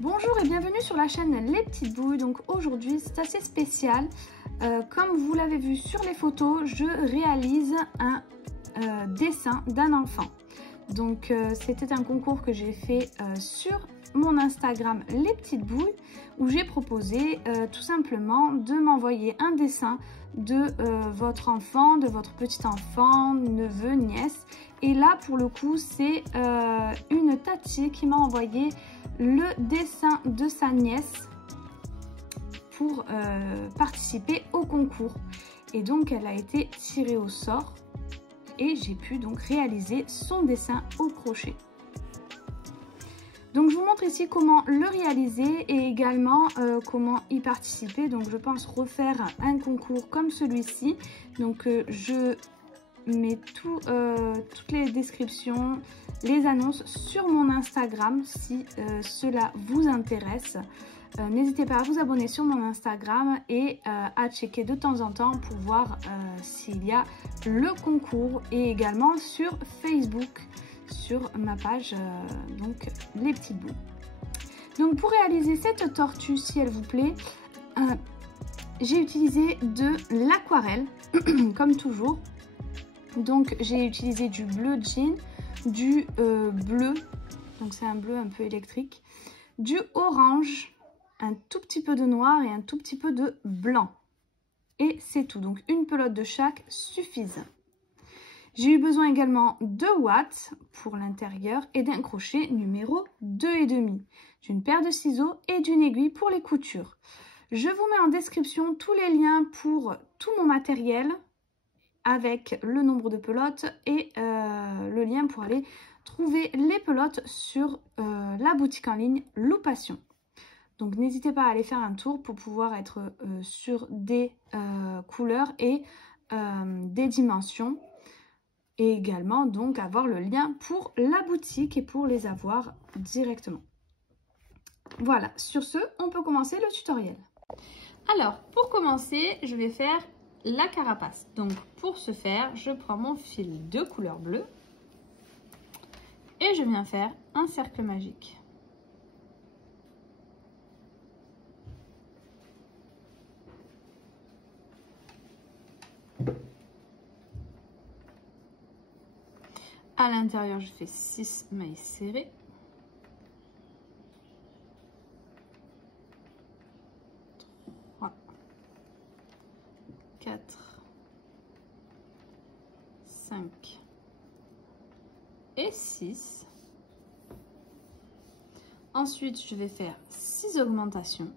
Bonjour et bienvenue sur la chaîne Les Petites Bouilles. Donc aujourd'hui c'est assez spécial. Comme vous l'avez vu sur les photos, je réalise un dessin d'un enfant. Donc c'était un concours que j'ai fait sur mon Instagram Les Petites Bouilles, où j'ai proposé tout simplement de m'envoyer un dessin de votre enfant, de votre petit enfant, neveu, nièce. Et là pour le coup c'est une Tati qui m'a envoyé le dessin de sa nièce pour participer au concours. Et donc elle a été tirée au sort et j'ai pu donc réaliser son dessin au crochet. Donc je vous montre ici comment le réaliser et également comment y participer. Donc je pense refaire un concours comme celui-ci. Donc je mets toutes les descriptions, les annonces sur mon Instagram si cela vous intéresse. N'hésitez pas à vous abonner sur mon Instagram et à checker de temps en temps pour voir s'il y a le concours, et également sur Facebook sur ma page donc Les Petites Bouilles. Donc pour réaliser cette tortue, si elle vous plaît, j'ai utilisé de l'aquarelle comme toujours. Donc j'ai utilisé du bleu jean, du bleu, donc c'est un bleu un peu électrique, du orange, un tout petit peu de noir et un tout petit peu de blanc. Et c'est tout, donc une pelote de chaque suffisent. J'ai eu besoin également de watts pour l'intérieur et d'un crochet numéro 2,5, d'une paire de ciseaux et d'une aiguille pour les coutures. Je vous mets en description tous les liens pour tout mon matériel avec le nombre de pelotes et le lien pour aller trouver les pelotes sur la boutique en ligne Loupation. Donc n'hésitez pas à aller faire un tour pour pouvoir être sur des couleurs et des dimensions. Et également donc avoir le lien pour la boutique et pour les avoir directement. Voilà, sur ce, on peut commencer le tutoriel. Alors, pour commencer, je vais faire la carapace. Donc, pour ce faire, je prends mon fil de couleur bleue et je viens faire un cercle magique. À l'intérieur, je fais 6 mailles serrées. Trois, 4, 5 et 6. Ensuite, je vais faire 6 augmentations.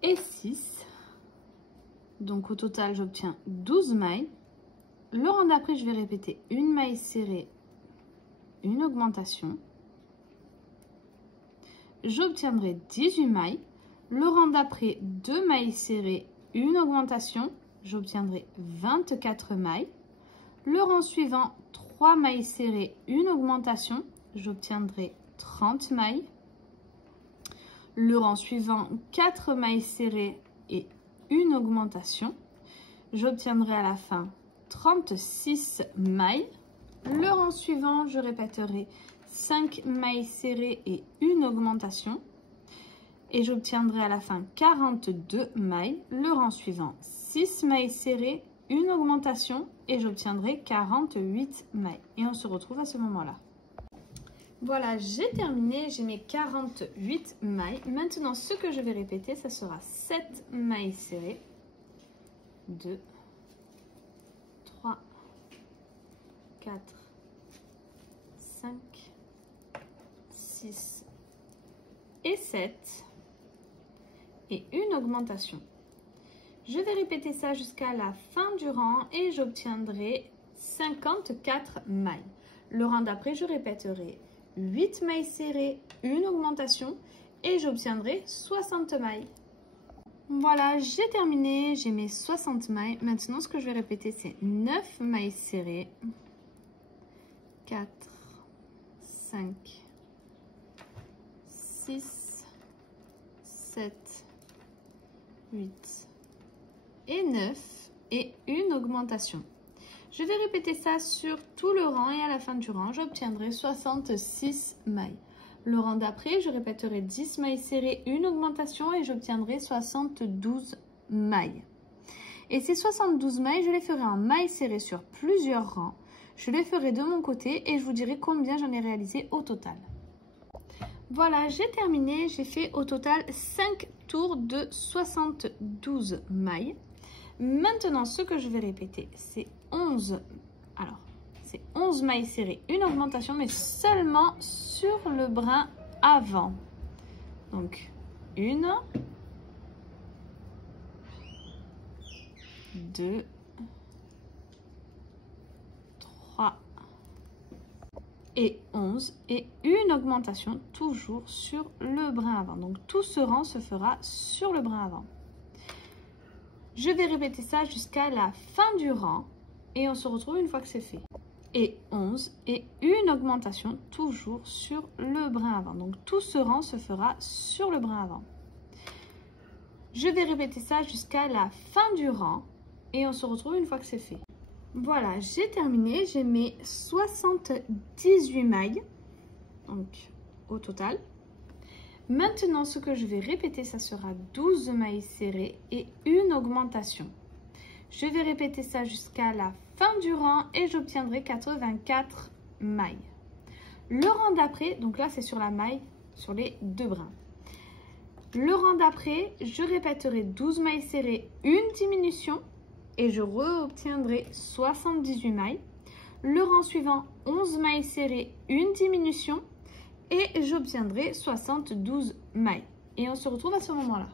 Et 6. Donc au total j'obtiens 12 mailles. Le rang d'après je vais répéter une maille serrée, une augmentation. J'obtiendrai 18 mailles. Le rang d'après 2 mailles serrées, une augmentation. J'obtiendrai 24 mailles. Le rang suivant 3 mailles serrées, une augmentation. J'obtiendrai 30 mailles. Le rang suivant 4 mailles serrées et une augmentation. J'obtiendrai à la fin 36 mailles. Le rang suivant, je répéterai 5 mailles serrées et une augmentation. Et j'obtiendrai à la fin 42 mailles. Le rang suivant, 6 mailles serrées, une augmentation. Et j'obtiendrai 48 mailles. Et on se retrouve à ce moment-là. Voilà, j'ai terminé, j'ai mes 48 mailles. Maintenant, ce que je vais répéter, ça sera 7 mailles serrées. 2, 3, 4, 5, 6 et 7. Et une augmentation. Je vais répéter ça jusqu'à la fin du rang et j'obtiendrai 54 mailles. Le rang d'après, je répéterai 8 mailles serrées, une augmentation et j'obtiendrai 60 mailles. Voilà, j'ai terminé, j'ai mes 60 mailles. Maintenant, ce que je vais répéter, c'est 9 mailles serrées, 4, 5, 6, 7, 8 et 9 et une augmentation. Je vais répéter ça sur tout le rang et à la fin du rang, j'obtiendrai 66 mailles. Le rang d'après, je répéterai 10 mailles serrées, une augmentation et j'obtiendrai 72 mailles. Et ces 72 mailles, je les ferai en mailles serrées sur plusieurs rangs. Je les ferai de mon côté et je vous dirai combien j'en ai réalisé au total. Voilà, j'ai terminé. J'ai fait au total 5 tours de 72 mailles. Maintenant, ce que je vais répéter, c'est 11. Alors, c'est 11 mailles serrées, une augmentation, mais seulement sur le brin avant. Donc, 1, 2, 3 et 11 et une augmentation toujours sur le brin avant. Donc tout ce rang se fera sur le brin avant. Je vais répéter ça jusqu'à la fin du rang et on se retrouve une fois que c'est fait. Et 11 et une augmentation toujours sur le brin avant. Donc tout ce rang se fera sur le brin avant. Je vais répéter ça jusqu'à la fin du rang et on se retrouve une fois que c'est fait. Voilà, j'ai terminé, j'ai mes 78 mailles, donc au total. Maintenant, ce que je vais répéter, ça sera 12 mailles serrées et une augmentation. Je vais répéter ça jusqu'à la fin du rang et j'obtiendrai 84 mailles. Le rang d'après, donc là c'est sur la maille, sur les deux brins. Le rang d'après, je répéterai 12 mailles serrées, une diminution. Et je reobtiendrai 78 mailles. Le rang suivant, 11 mailles serrées, une diminution. Et j'obtiendrai 72 mailles. Et on se retrouve à ce moment-là.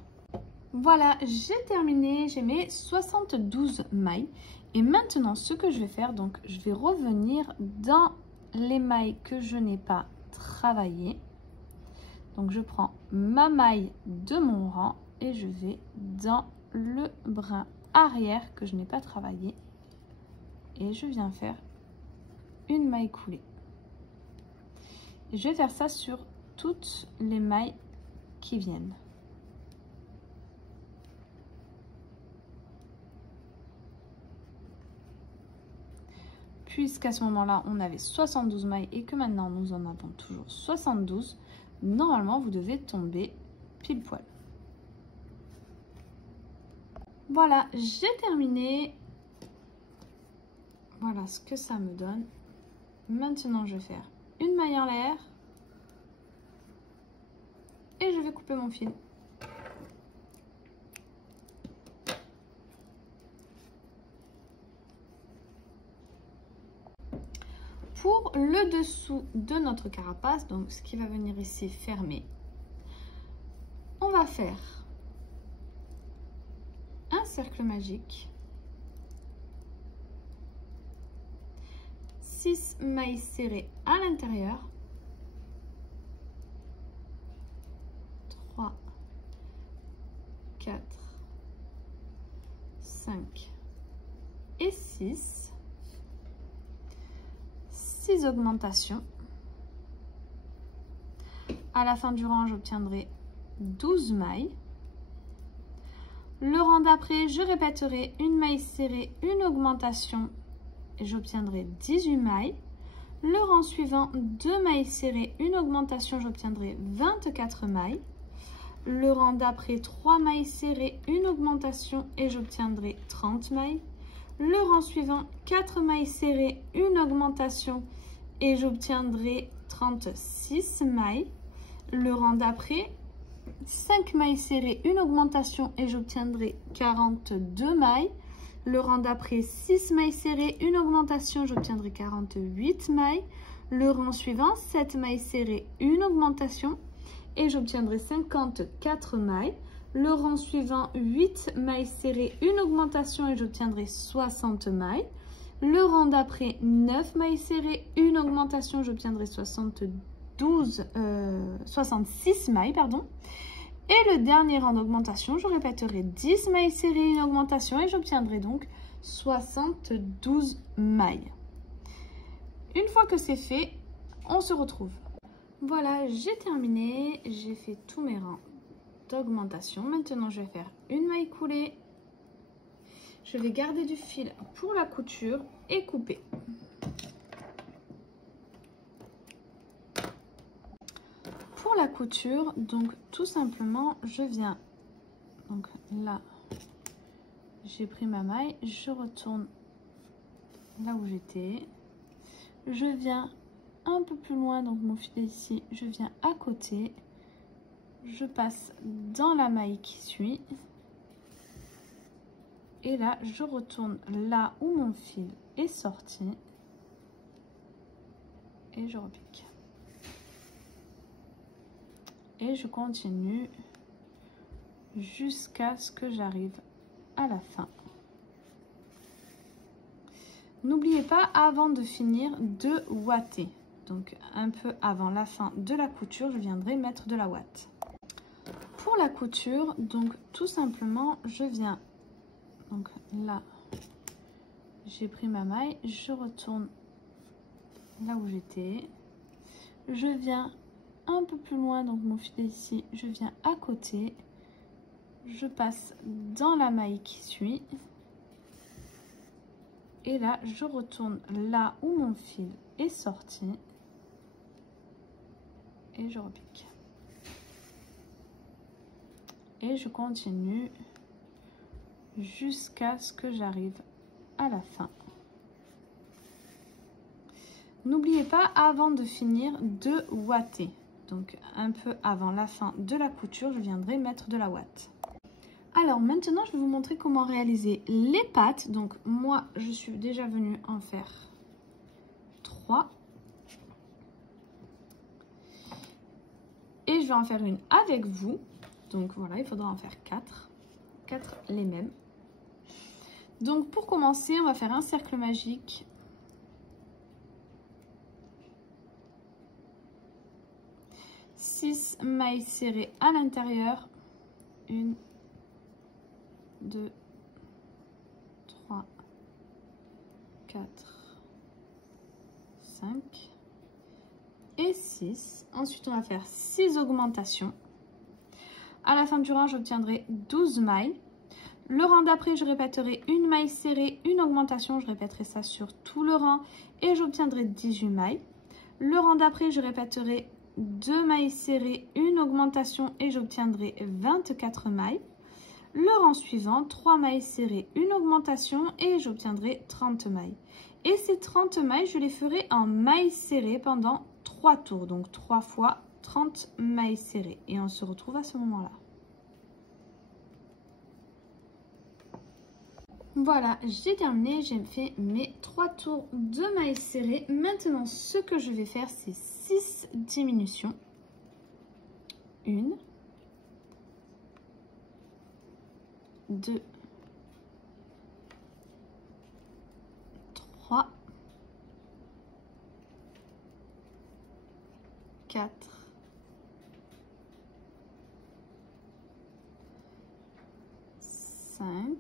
Voilà, j'ai terminé, j'ai mes 72 mailles. Et maintenant, ce que je vais faire, donc je vais revenir dans les mailles que je n'ai pas travaillées. Donc je prends ma maille de mon rang et je vais dans le brin arrière que je n'ai pas travaillé et je viens faire une maille coulée. Et je vais faire ça sur toutes les mailles qui viennent. Puisqu'à ce moment-là, on avait 72 mailles et que maintenant nous en avons toujours 72, normalement vous devez tomber pile poil. Voilà, j'ai terminé. Voilà ce que ça me donne. Maintenant, je vais faire une maille en l'air. Et je vais couper mon fil. Pour le dessous de notre carapace, donc ce qui va venir ici fermer, on va faire un cercle magique, 6 mailles serrées à l'intérieur, 3, 4, 5 et 6 augmentations. À la fin du rang, j'obtiendrai 12 mailles. Le rang d'après, je répéterai une maille serrée, une augmentation et j'obtiendrai 18 mailles. Le rang suivant, 2 mailles serrées, une augmentation, j'obtiendrai 24 mailles. Le rang d'après, 3 mailles serrées, une augmentation et j'obtiendrai 30 mailles. Le rang suivant, 4 mailles serrées, une augmentation et j'obtiendrai 36 mailles. Le rang d'après, 5 mailles serrées, une augmentation et j'obtiendrai 42 mailles. Le rang d'après, 6 mailles serrées, une augmentation, j'obtiendrai 48 mailles. Le rang suivant, 7 mailles serrées, une augmentation et j'obtiendrai 54 mailles. Le rang suivant, 8 mailles serrées, une augmentation et j'obtiendrai 60 mailles. Le rang d'après, 9 mailles serrées, une augmentation, j'obtiendrai 66 mailles, pardon. Et le dernier rang d'augmentation, je répéterai 10 mailles serrées, une augmentation et j'obtiendrai donc 72 mailles. Une fois que c'est fait, on se retrouve. Voilà, j'ai terminé, j'ai fait tous mes rangs d'augmentation. Maintenant, je vais faire une maille coulée. Je vais garder du fil pour la couture et couper. Pour la couture, donc tout simplement, je viens, donc là, j'ai pris ma maille, je retourne là où j'étais. Je viens un peu plus loin, donc mon fil est ici, je viens à côté. Je passe dans la maille qui suit. Et là, je retourne là où mon fil est sorti. Et je repique. Et je continue jusqu'à ce que j'arrive à la fin. N'oubliez pas, avant de finir, de ouater. Donc un peu avant la fin de la couture, je viendrai mettre de la ouate. Pour la couture, donc tout simplement, je viens, donc là, j'ai pris ma maille, je retourne là où j'étais. Je viens un peu plus loin, donc mon fil est ici, je viens à côté. Je passe dans la maille qui suit. Et là, je retourne là où mon fil est sorti. Et je repique. Et je continue jusqu'à ce que j'arrive à la fin. N'oubliez pas, avant de finir, de ouater. Donc un peu avant la fin de la couture, je viendrai mettre de la ouate. Alors maintenant, je vais vous montrer comment réaliser les pattes. Donc moi, je suis déjà venue en faire 3. Et je vais en faire une avec vous. Donc voilà, il faudra en faire 4. 4 les mêmes. Donc pour commencer, on va faire un cercle magique. Six mailles serrées à l'intérieur. 1, 2, 3, 4, 5 et 6. Ensuite, on va faire 6 augmentations. À la fin du rang, j'obtiendrai 12 mailles. Le rang d'après, je répéterai une maille serrée, une augmentation. Je répéterai ça sur tout le rang et j'obtiendrai 18 mailles. Le rang d'après, je répéterai 2 mailles serrées, une augmentation et j'obtiendrai 24 mailles. Le rang suivant, 3 mailles serrées, une augmentation et j'obtiendrai 30 mailles. Et ces 30 mailles, je les ferai en mailles serrées pendant 3 tours. Donc 3 fois 30 mailles serrées. Et on se retrouve à ce moment-là. Voilà, j'ai terminé, j'ai fait mes 3 tours de mailles serrées. Maintenant, ce que je vais faire, c'est 6 diminutions. 1, 2, 3, 4, 5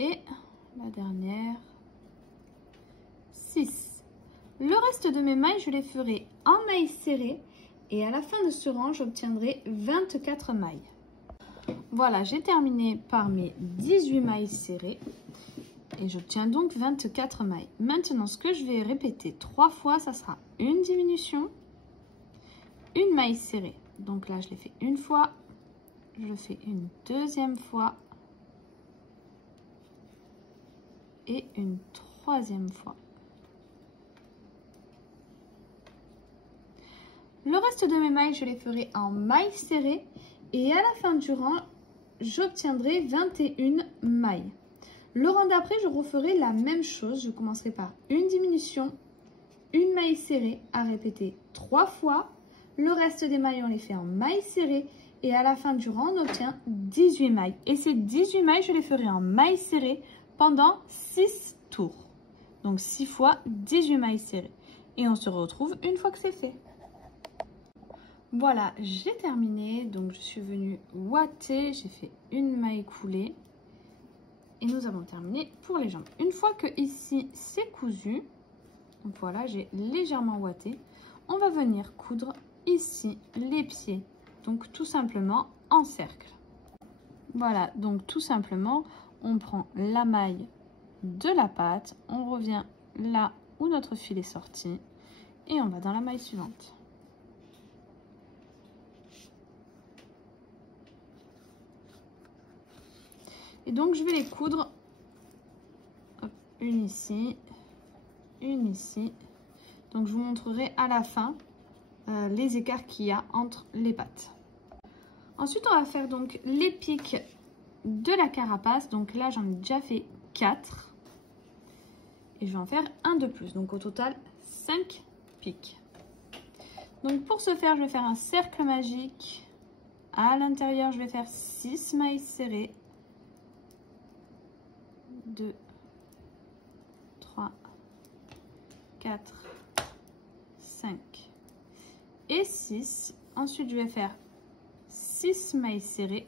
et la dernière 6. Le reste de mes mailles, je les ferai en mailles serrées et à la fin de ce rang, j'obtiendrai 24 mailles. Voilà, j'ai terminé par mes 18 mailles serrées et j'obtiens donc 24 mailles. Maintenant, ce que je vais répéter 3 fois, ça sera une diminution, une maille serrée. Donc là, je l'ai fait une fois, je le fais une deuxième fois et une troisième fois. Le reste de mes mailles, je les ferai en mailles serrées et à la fin du rang, j'obtiendrai 21 mailles. Le rang d'après, je referai la même chose. Je commencerai par une diminution, une maille serrée à répéter 3 fois. Le reste des mailles, on les fait en mailles serrées et à la fin du rang, on obtient 18 mailles. Et ces 18 mailles, je les ferai en mailles serrées pendant 6 tours. Donc 6 fois 18 mailles serrées. Et on se retrouve une fois que c'est fait. Voilà, j'ai terminé. Donc je suis venue ouater, j'ai fait une maille coulée. Et nous avons terminé pour les jambes. Une fois que ici c'est cousu, donc voilà, j'ai légèrement ouaté, on va venir coudre ici les pieds. Donc tout simplement en cercle. Voilà, donc tout simplement, on prend la maille de la patte, on revient là où notre fil est sorti et on va dans la maille suivante. Et donc je vais les coudre, hop, une ici, une ici. Donc je vous montrerai à la fin les écarts qu'il y a entre les pattes. Ensuite on va faire donc les pics de la carapace. Donc là j'en ai déjà fait 4 et je vais en faire un de plus. Donc au total 5 pics. Donc pour ce faire je vais faire un cercle magique. À l'intérieur je vais faire 6 mailles serrées. 2, 3, 4, 5 et 6. Ensuite, je vais faire 6 mailles serrées.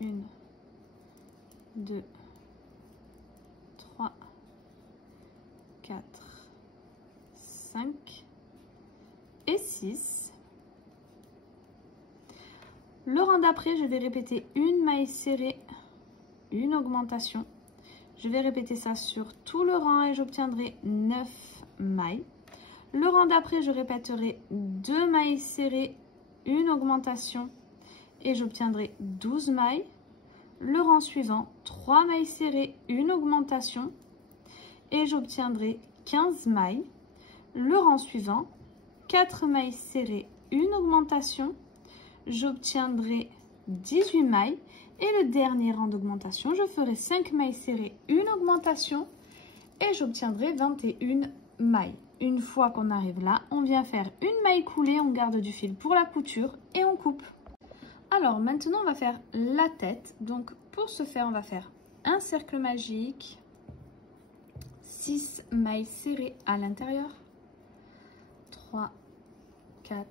1, 2, 3, 4, 5 et 6. Le rang d'après, je vais répéter une maille serrée, une augmentation. Je vais répéter ça sur tout le rang et j'obtiendrai 9 mailles. Le rang d'après, je répéterai 2 mailles serrées, une augmentation et j'obtiendrai 12 mailles. Le rang suivant, 3 mailles serrées, une augmentation et j'obtiendrai 15 mailles. Le rang suivant, 4 mailles serrées, une augmentation, j'obtiendrai 18 mailles. Et le dernier rang d'augmentation, je ferai 5 mailles serrées, une augmentation et j'obtiendrai 21 mailles. Une fois qu'on arrive là, on vient faire une maille coulée, on garde du fil pour la couture et on coupe. Alors maintenant, on va faire la tête. Donc pour ce faire, on va faire un cercle magique, 6 mailles serrées à l'intérieur, 3, 4,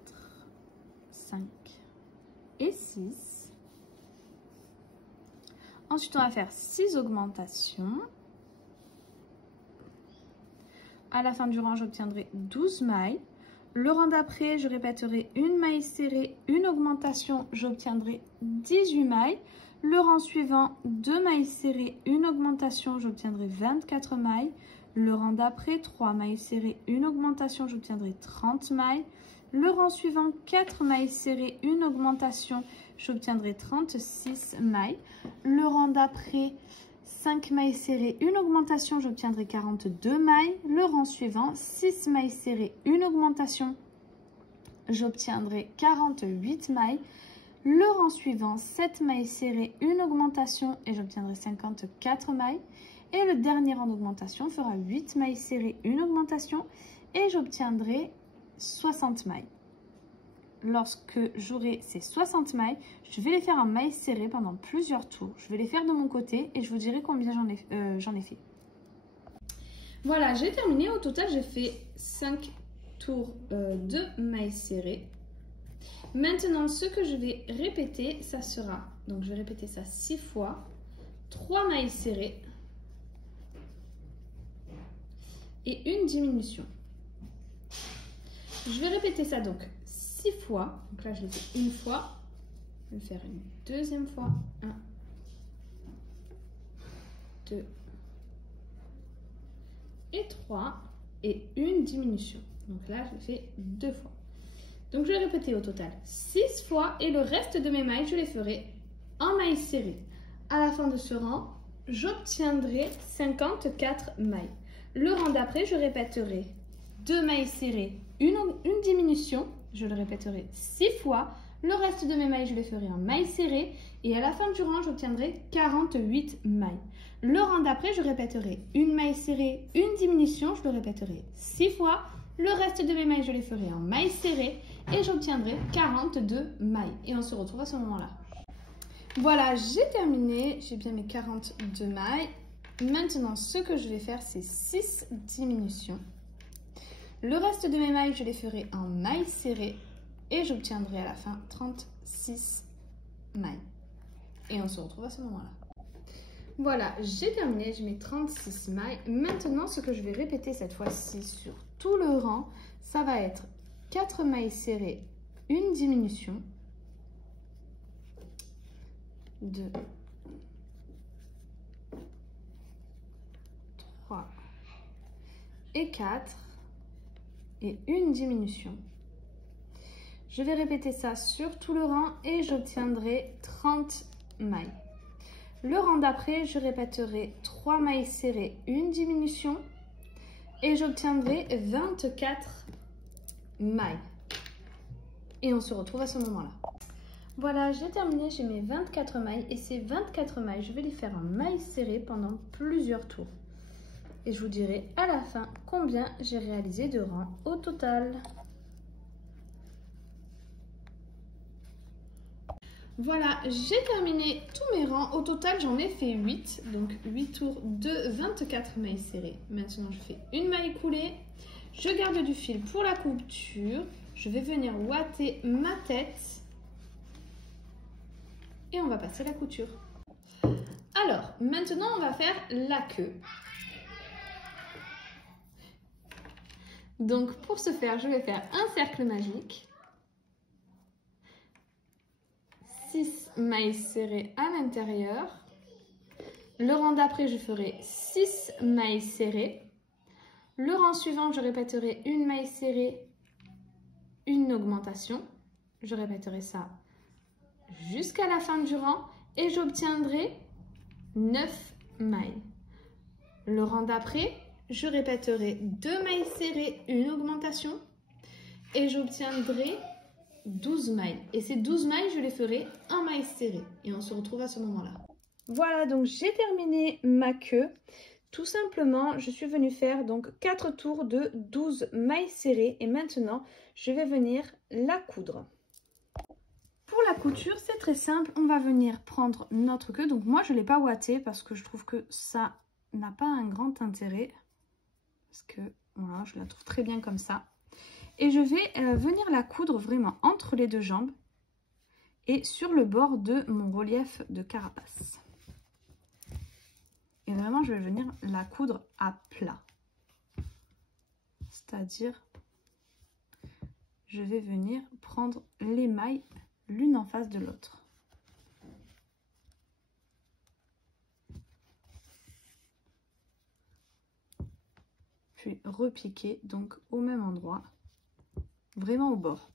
5 et 6. Ensuite, on va faire 6 augmentations. À la fin du rang, j'obtiendrai 12 mailles. Le rang d'après, je répéterai une maille serrée, une augmentation, j'obtiendrai 18 mailles. Le rang suivant, 2 mailles serrées, une augmentation, j'obtiendrai 24 mailles. Le rang d'après, 3 mailles serrées, une augmentation, j'obtiendrai 30 mailles. Le rang suivant, 4 mailles serrées, une augmentation, j'obtiendrai 36 mailles. Le rang d'après, 5 mailles serrées, une augmentation, j'obtiendrai 42 mailles. Le rang suivant, 6 mailles serrées, une augmentation, j'obtiendrai 48 mailles. Le rang suivant, 7 mailles serrées, une augmentation et j'obtiendrai 54 mailles. Et le dernier rang d'augmentation fera 8 mailles serrées, une augmentation et j'obtiendrai 60 mailles. Lorsque j'aurai ces 60 mailles, je vais les faire en mailles serrées pendant plusieurs tours. Je vais les faire de mon côté et je vous dirai combien j'en ai fait. Voilà, j'ai terminé. Au total, j'ai fait 5 tours de mailles serrées. Maintenant, ce que je vais répéter, ça sera, donc je vais répéter ça 6 fois, 3 mailles serrées et une diminution. Je vais répéter ça donc 6 fois. Donc là, je l'ai fait une fois. Je vais faire une deuxième fois. 1, 2 et 3 et une diminution. Donc là, je l'ai fait 2 fois. Donc je vais répéter au total 6 fois et le reste de mes mailles, je les ferai en mailles serrées. À la fin de ce rang, j'obtiendrai 54 mailles. Le rang d'après, je répéterai 2 mailles serrées, une diminution. Je le répéterai 6 fois. Le reste de mes mailles, je les ferai en mailles serrées. Et à la fin du rang, j'obtiendrai 48 mailles. Le rang d'après, je répéterai une maille serrée, une diminution. Je le répéterai 6 fois. Le reste de mes mailles, je les ferai en mailles serrées. Et j'obtiendrai 42 mailles. Et on se retrouve à ce moment-là. Voilà, j'ai terminé. J'ai bien mes 42 mailles. Maintenant, ce que je vais faire, c'est 6 diminutions. Le reste de mes mailles, je les ferai en mailles serrées et j'obtiendrai à la fin 36 mailles. Et on se retrouve à ce moment-là. Voilà, j'ai terminé, j'ai mes 36 mailles. Maintenant, ce que je vais répéter cette fois-ci sur tout le rang, ça va être 4 mailles serrées, une diminution, 2, 3 et 4 et une diminution. Je vais répéter ça sur tout le rang et j'obtiendrai 30 mailles. Le rang d'après, je répéterai 3 mailles serrées, une diminution et j'obtiendrai 24 mailles. Et on se retrouve à ce moment-là. Voilà, j'ai terminé, j'ai mes 24 mailles et ces 24 mailles, je vais les faire en mailles serrées pendant plusieurs tours. Et je vous dirai à la fin combien j'ai réalisé de rangs au total. Voilà, j'ai terminé tous mes rangs. Au total, j'en ai fait 8. Donc 8 tours de 24 mailles serrées. Maintenant, je fais une maille coulée. Je garde du fil pour la couture. Je vais venir ouater ma tête. Et on va passer la couture. Alors, maintenant, on va faire la queue. Donc, pour ce faire, je vais faire un cercle magique. 6 mailles serrées à l'intérieur. Le rang d'après, je ferai 6 mailles serrées. Le rang suivant, je répéterai une maille serrée, une augmentation. Je répéterai ça jusqu'à la fin du rang et j'obtiendrai 9 mailles. Le rang d'après, je répéterai 2 mailles serrées, une augmentation et j'obtiendrai 12 mailles. Et ces 12 mailles, je les ferai en mailles serrées. Et on se retrouve à ce moment-là. Voilà, donc j'ai terminé ma queue. Tout simplement, je suis venue faire donc 4 tours de 12 mailles serrées. Et maintenant, je vais venir la coudre. Pour la couture, c'est très simple. On va venir prendre notre queue. Donc moi, je ne l'ai pas ouatée parce que je trouve que ça n'a pas un grand intérêt. Parce que voilà, je la trouve très bien comme ça. Et je vais venir la coudre vraiment entre les deux jambes et sur le bord de mon relief de carapace. Et vraiment, je vais venir la coudre à plat. C'est-à-dire, je vais venir prendre les mailles l'une en face de l'autre. Puis repiquer donc au même endroit. Vraiment au bord.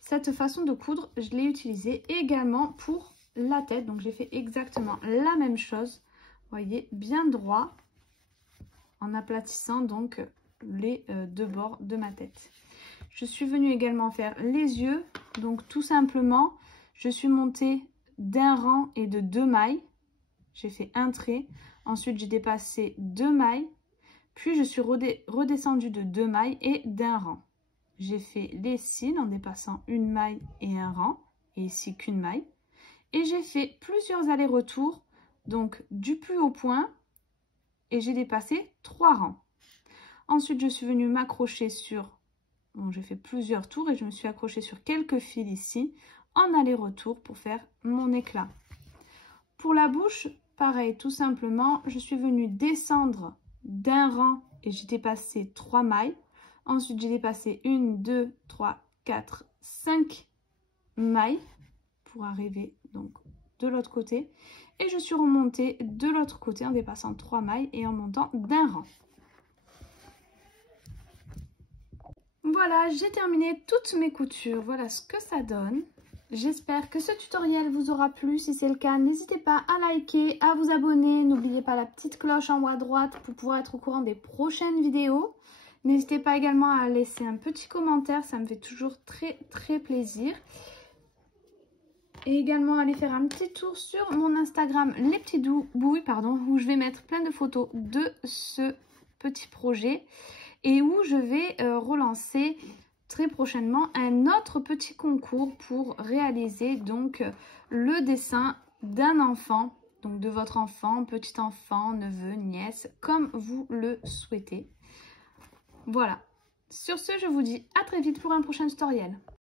Cette façon de coudre, je l'ai utilisée également pour la tête. Donc j'ai fait exactement la même chose. Vous voyez, bien droit en aplatissant donc les deux bords de ma tête. Je suis venue également faire les yeux. Donc tout simplement, je suis montée d'un rang et de 2 mailles. J'ai fait un trait. Ensuite, j'ai dépassé 2 mailles. Puis je suis redescendue de 2 mailles et d'un rang. J'ai fait les cils en dépassant une maille et un rang, et ici qu'une maille. Et j'ai fait plusieurs allers-retours, donc du plus haut point, et j'ai dépassé 3 rangs. Ensuite, je suis venue m'accrocher sur, bon, j'ai fait plusieurs tours et je me suis accrochée sur quelques fils ici, en aller-retour pour faire mon éclat. Pour la bouche, pareil, tout simplement, je suis venue descendre d'un rang et j'ai dépassé 3 mailles. Ensuite, j'ai dépassé 1, 2, 3, 4, 5 mailles pour arriver donc de l'autre côté. Et je suis remontée de l'autre côté en dépassant 3 mailles et en montant d'un rang. Voilà, j'ai terminé toutes mes coutures. Voilà ce que ça donne. J'espère que ce tutoriel vous aura plu. Si c'est le cas, n'hésitez pas à liker, à vous abonner. N'oubliez pas la petite cloche en haut à droite pour pouvoir être au courant des prochaines vidéos. N'hésitez pas également à laisser un petit commentaire, ça me fait toujours très plaisir. Et également aller faire un petit tour sur mon Instagram Les Petits Bouilles, où je vais mettre plein de photos de ce petit projet et où je vais relancer très prochainement un autre petit concours pour réaliser donc le dessin d'un enfant, donc de votre enfant, petit enfant, neveu, nièce, comme vous le souhaitez. Voilà, sur ce, je vous dis à très vite pour un prochain tutoriel.